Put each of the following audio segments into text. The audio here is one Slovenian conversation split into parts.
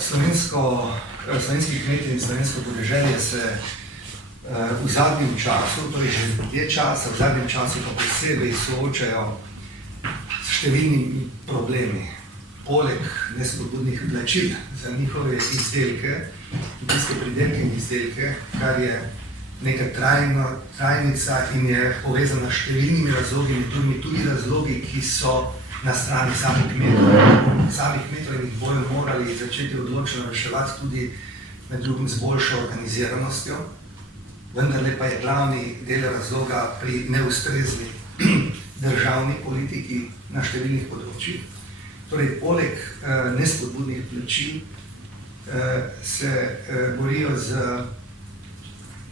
Slovenski kmetje in slovensko podeželje se v zadnjem času, torej že dlje časa, v zadnjem času pa posebej soočajo s številnimi problemi. Poleg nespodbudnih plačil za njihove izdelke, kmetijske pridelke in izdelke, kar je neka trajnica in je povezana s številnimi razlogi, tudi razlogi, ki so na strani samih kmetov in jih bojo morali začeti odločno reševati tudi med drugim z boljšo organiziranostjo, vendarle pa je glavni del razloga pri neustrezni državni politiki na številnih področjih. Torej, poleg nespodbudnih plačil se borijo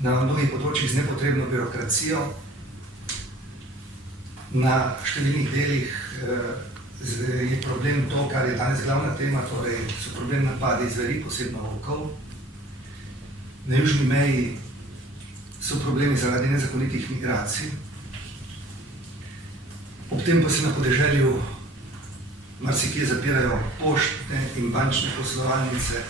na mnogih področjih z nepotrebno birokracijo. Na številnih delih je problem to, kar je danes glavna tema, torej so problem napadi zveri, posebno volkov. Na južni meji so problemi zaradi nezakonitih migracij. Ob tem pa se na podeželju marsikje zapirajo poštne in bančne poslovalnice.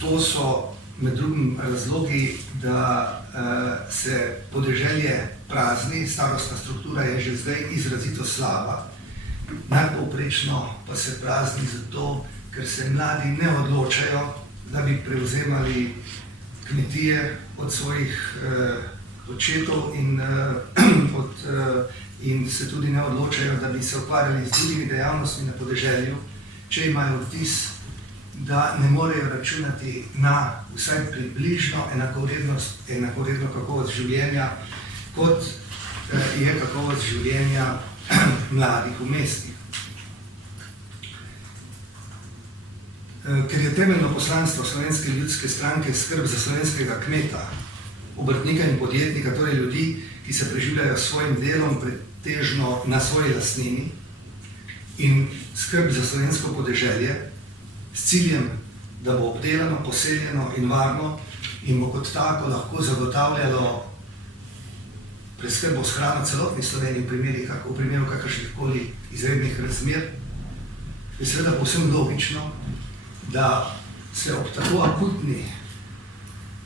To so med drugim razlogi, da se podeželje prazni, starostna struktura je že zdaj izrazito slaba. Najpovprečno pa se prazni zato, ker se mladi ne odločajo, da bi prevzemali kmetije od svojih očetov in se tudi ne odločajo, da bi se ukvarjali z drugimi dejavnostmi na podeželju, če imajo vtis, da ne morejo računati na vsaj približno enakovredno kakovost življenja, kot je kakovost življenja mladih v mestih. Ker je temeljno poslanstvo Slovenske ljudske stranke skrb za slovenskega kmeta, obrtnika in podjetnika, torej ljudi, ki se preživljajo s svojim delom pretežno na svoji lastnini, in skrb za slovensko podeželje, s ciljem, da bo obdelano, poseljeno in varno in bo kot tako lahko zagotavljalo preskrbo s hrano celotni Sloveniji v primeru kakršnihkoli izrednih razmer, je seveda povsem logično, da se ob tako akutni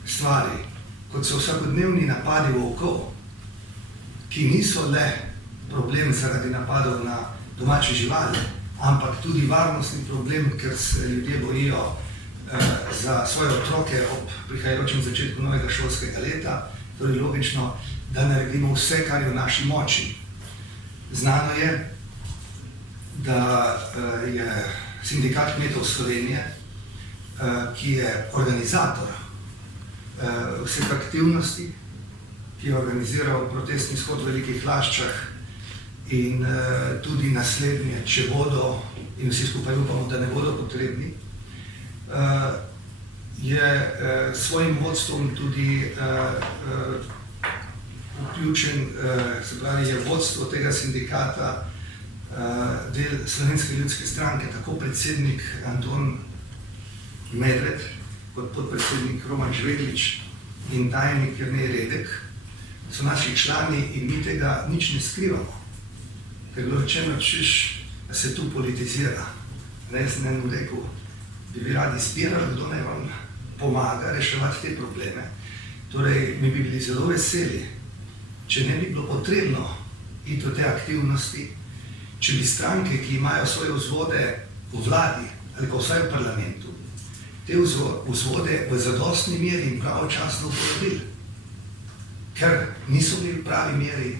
stvari, kot so vsakodnevni napadi volkov, ki niso le problem zaradi napadov na domače živali, ampak tudi varnostni problem, ker se ljudje bojijo za svoje otroke ob prihajajočem začetku novega šolskega leta, torej logično, da naredimo vse, kar je v naši moči. Znano je, da je Sindikat kmetov Slovenije, ki je organizator vseh aktivnosti, ki je organiziral protestni shod v Velikih Laščah in tudi naslednje, če bodo, in vsi skupaj upamo, da ne bodo potrebni, je svojim vodstvom tudi vključen, se pravi, je vodstvo tega sindikata del Slovenske ljudske stranke, tako predsednik Anton Medved, kot podpredsednik Roman Žveglič in tajnik Jernej Redek, so naši člani in mi tega nič ne skrivamo. Ker je bilo rečeno, da se tu politizira. Jaz ne bom rekel, bi radi zbirali, kdo naj vam pomaga reševati te probleme. Torej, mi bi bili zelo veseli, če ne bi bilo potrebno iti v te aktivnosti, če bi stranke, ki imajo svoje vzvode v vladi ali pa vsaj v parlamentu, te vzvode v zadostni meri in pravočasno uporabili. Ker niso bili v pravi meri,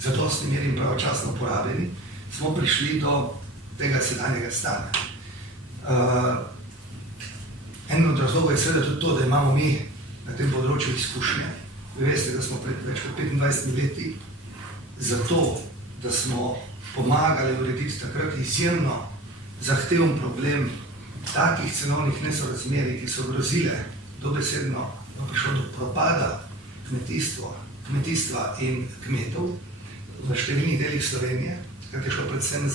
zadostni meri in pravočasno uporabljeni, smo prišli do tega sedanjega stanja. En od razlogov je seveda tudi to, da imamo mi na tem področju izkušnje. Vi veste, da smo pred več kot 25 leti zato, da smo pomagali urediti takrat izjemno zahteven problem takih cenovnih nesorazmerij, ki so grozile dobesedno, da prišlo do propada kmetijstva in kmetov v številnih delih Slovenije, kar je šlo predvsem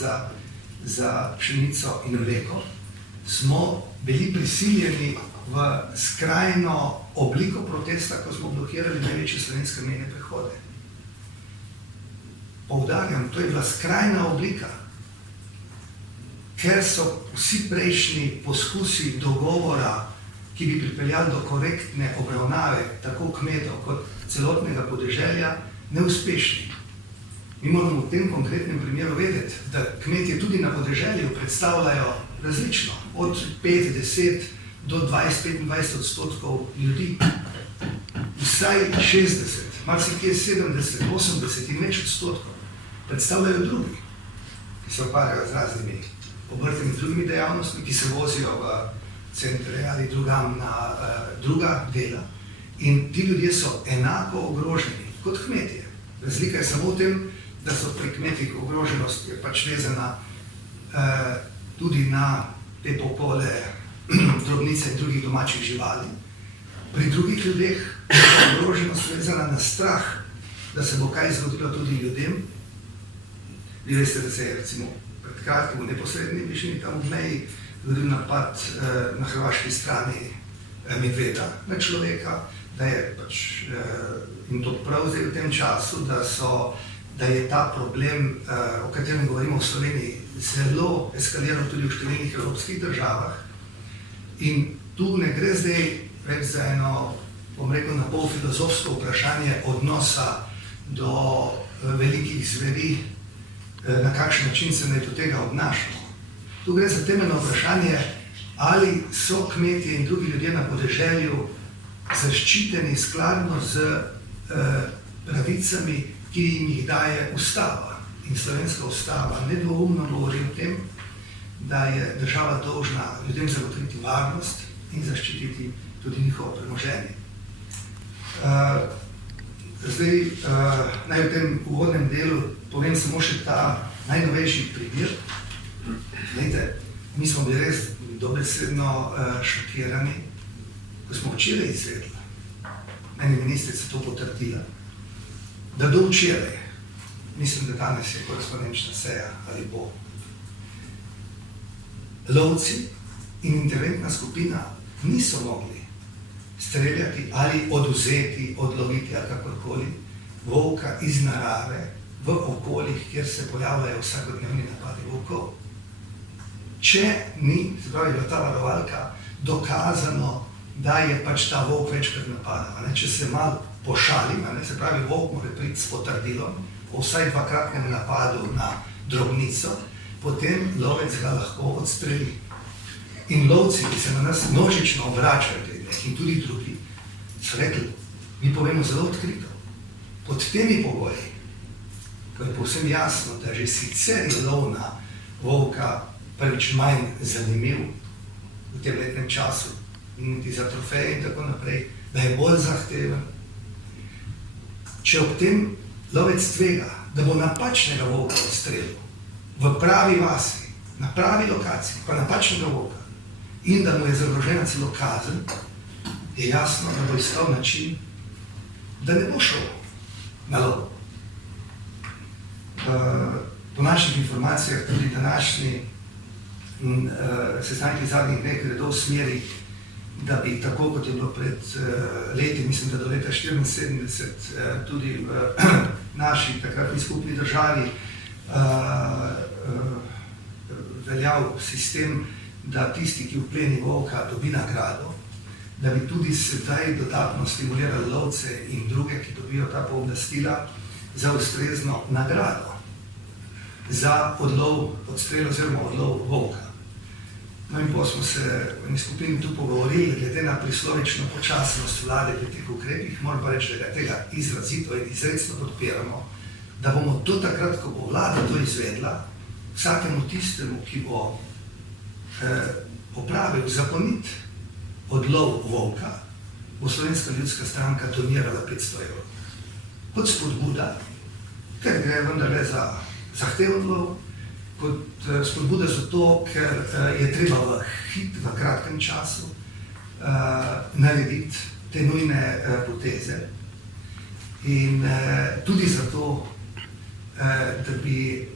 za pšenico in mleko, smo bili prisiljeni v skrajno obliko protesta, ko smo blokirali največje slovenske mejne prehode. Poudarjam, to je bila skrajna oblika. ker so vsi prejšnji poskusi dogovora, ki bi pripeljali do korektne obravnave tako kmetov kot celotnega podeželja, neuspešni. Mi moramo v tem konkretnem primeru vedeti, da kmetje tudi na podeželju predstavljajo različno, od 5, 10 do 20-25% ljudi. Vsaj 60, marsikje 70, 80 in več odstotkov predstavljajo drugi, ki se ukvarjajo z raznimi obrtnimi drugimi dejavnostmi, ki se vozijo v centre ali drugam na druga dela. In ti ljudje so enako ogroženi kot kmetje. Razlika je samo v tem, da so pri kmetih ogroženost je pač vezana tudi na te pokole, drobnice in drugih domačih živali. Pri drugih ljudeh je ogroženost vezana na strah, da se bo kaj zgodilo tudi ljudem. Vi veste, da se je recimo pred kratkim v neposredni bližini tam v meji zgodil napad na hrvaški strani medveda na človeka, da je pač, in to prav zdaj v tem času, da je ta problem, o katerem govorimo v Sloveniji, zelo eskaliral tudi v številnih evropskih državah. In tu ne gre zdaj več za eno, bom rekel, na pol filozofsko vprašanje odnosa do velikih zveri, na kakšen način se naj do tega obnašamo. Tu gre za temeljno vprašanje, ali so kmetje in drugi ljudje na podeželju zaščiteni skladno z pravicami, ki jim jih daje ustava. In slovenska ustava nedvoumno govori o tem, da je država dolžna ljudem zagotoviti varnost in zaščititi tudi njihovo premoženje. Zdaj, naj v tem uvodnem delu povem samo še ta najnovejši primer. Glejte, mi smo bili res dobesedno šokirani, ko smo včeraj izvedeli, meni ministrica to potrdila, da do včeraj, mislim, da danes je korespondenčna seja ali bo, lovci in interventna skupina niso mogli streljati ali odvzeti, odloviti ali kakorkoli volka iz narave v okoljih, kjer se pojavljajo vsakodnevni napadi volkov. Če ni, se pravi, bila ta varovalka, dokazano, da je pač ta volk večkrat napadal. Če se malo pošalim, se pravi, volk mora priti s potrdilom o vsaj dvakratnem napadu na drobnico, potem lovec ga lahko odstreli. In lovci, ki se na nas množično obračajo, in tudi drugi, so rekli, mi povemo zelo odkrito, pod temi pogoji, ko je povsem jasno, da že sicer je lov na volka prvič manj zanimiv v tem letnem času, niti za trofeje in tako naprej, da je bolj zahteven. Če ob tem lovec tvega, da bo napačnega volka odstrelil v pravi vasi, na pravi lokaciji, pa napačnega volka, in da mu je zagrožena celo kazen, je jasno, da bo iskal način, da ne bo šel na lov. Po naših informacijah tudi današnji sestanki zadnjih dneh gredo v smeri, da bi tako, kot je bilo pred leti, mislim, da do leta 1974, tudi v naši takratni skupni državi veljal sistem, da tisti, ki vpleni volka, dobi nagrado, da bi tudi sedaj dodatno stimulirali lovce in druge, ki dobijo ta pooblastila, za ustrezno nagrado, za odlov, odstrel oziroma odlov volka. No in potem smo se v eni skupini tu pogovorili, glede na prislovično počasnost vlade pri teh ukrepih, moram pa reči, da ga tega izrazito in izrecno podpiramo, da bomo do takrat, ko bo vlada to izvedla, vsakemu tistemu, ki bo opravil zakonit odlov volka, bo Slovenska ljudska stranka donirala 500 evrov. Kot spodbuda, ker gre vendarle za zahteven lov, kot spodbuda zato, ker je treba v kratkem času narediti te nujne poteze. In tudi zato, da bi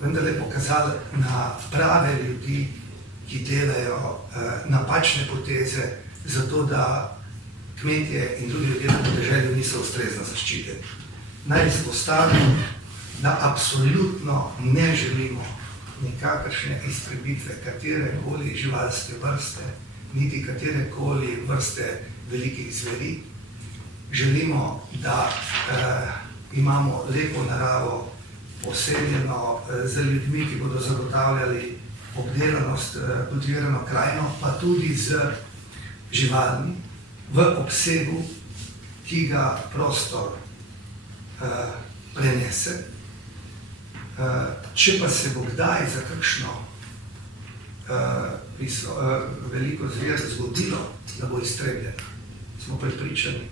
vendarle pokazali na prave ljudi, ki delajo napačne poteze, zato da kmetje in drugi ljudje na podeželju niso ustrezno zaščiteni. Naj izpostavim, da absolutno ne želimo nikakršne iztrebitve katerekoli živalske vrste, niti katerekoli vrste velikih zveri. Želimo, da imamo lepo naravo, poseljeno z ljudmi, ki bodo zagotavljali obdelanost, kultivirano krajino, pa tudi z živalmi v obsegu, ki ga prostor prenese. Če pa se bo kdaj za kakšno veliko zver zgodilo, da bo iztrebljena, smo prepričani,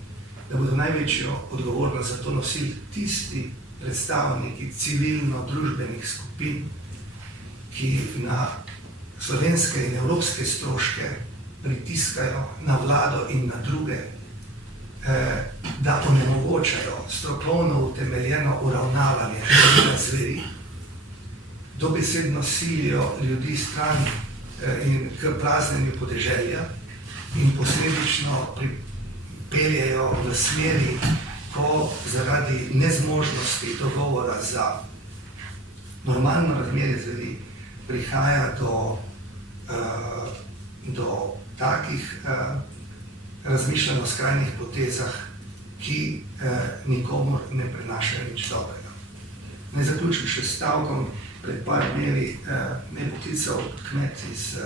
da bodo največjo odgovornost za to nosili tisti predstavniki civilno-družbenih skupin, ki na slovenske in evropske stroške pritiskajo na vlado in na druge, da onemogočajo strokovno utemeljeno uravnavanje zveri, dobesedno silijo ljudi stran in k praznenju podeželja in posledično peljejo v smeri, ko zaradi nezmožnosti dogovora za normalno razmerje zveri prihaja do takih razmišljanj o skrajnih potezah, ki nikomur ne prinašajo nič dobrega. Naj zaključim še s stavkom. Pred par dnevi me je poklical kmet iz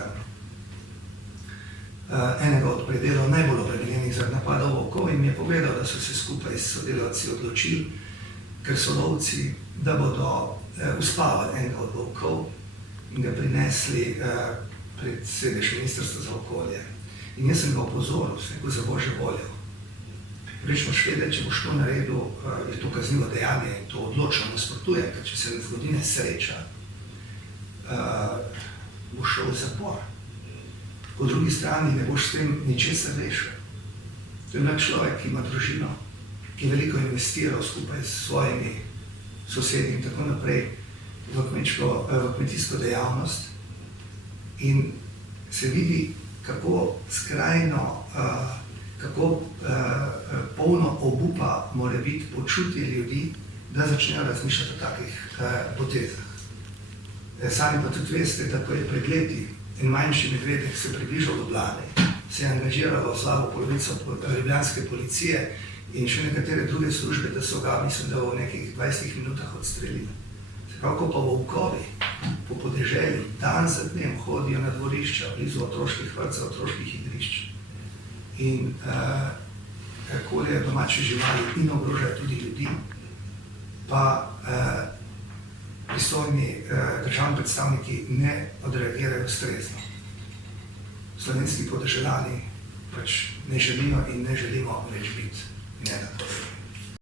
enega od predelov najbolj obremenjenih zaradi napadov volkov in mi je povedal, da so se skupaj s sodelavci odločili, ker so lovci, da bodo uspavali enega od volkov in ga prinesli pred sedež Ministrstva za okolje. In jaz sem ga opozoril, sem rekel, za Božjo voljo. Rečemo Švede, če boš to naredil, je to kaznivo dejanje in to odločno nasprotuje, ker če se ne zgodi nesreča, boš šel v zapor. Po drugi strani ne boš s tem ničesar rešil. To je mlad človek, ki ima družino, ki je veliko investiral skupaj s svojimi sosedi in tako naprej v kmetijsko dejavnost in se vidi, kako skrajno, kako polno obupa more biti počutje ljudi, da začnejo razmišljati o takih potezah. Sami pa tudi veste, da ko je pred leti en manjši medvedek se približal Ljubljani, se je angažiralo slabo polovico ljubljanske policije in še nekatere druge službe, da so ga, mislim, da v nekih 20 minutah odstrelili. Kako pa volkovi po podeželju dan za dnem hodijo na dvorišča, blizu otroških vrtcev, otroških igrišč in koljejo domače živali in ogrožajo tudi ljudi, pa pristojni državni predstavniki ne odreagirajo ustrezno. Slovenski podeželjani pač ne želijo in ne želimo več biti nenapovedni.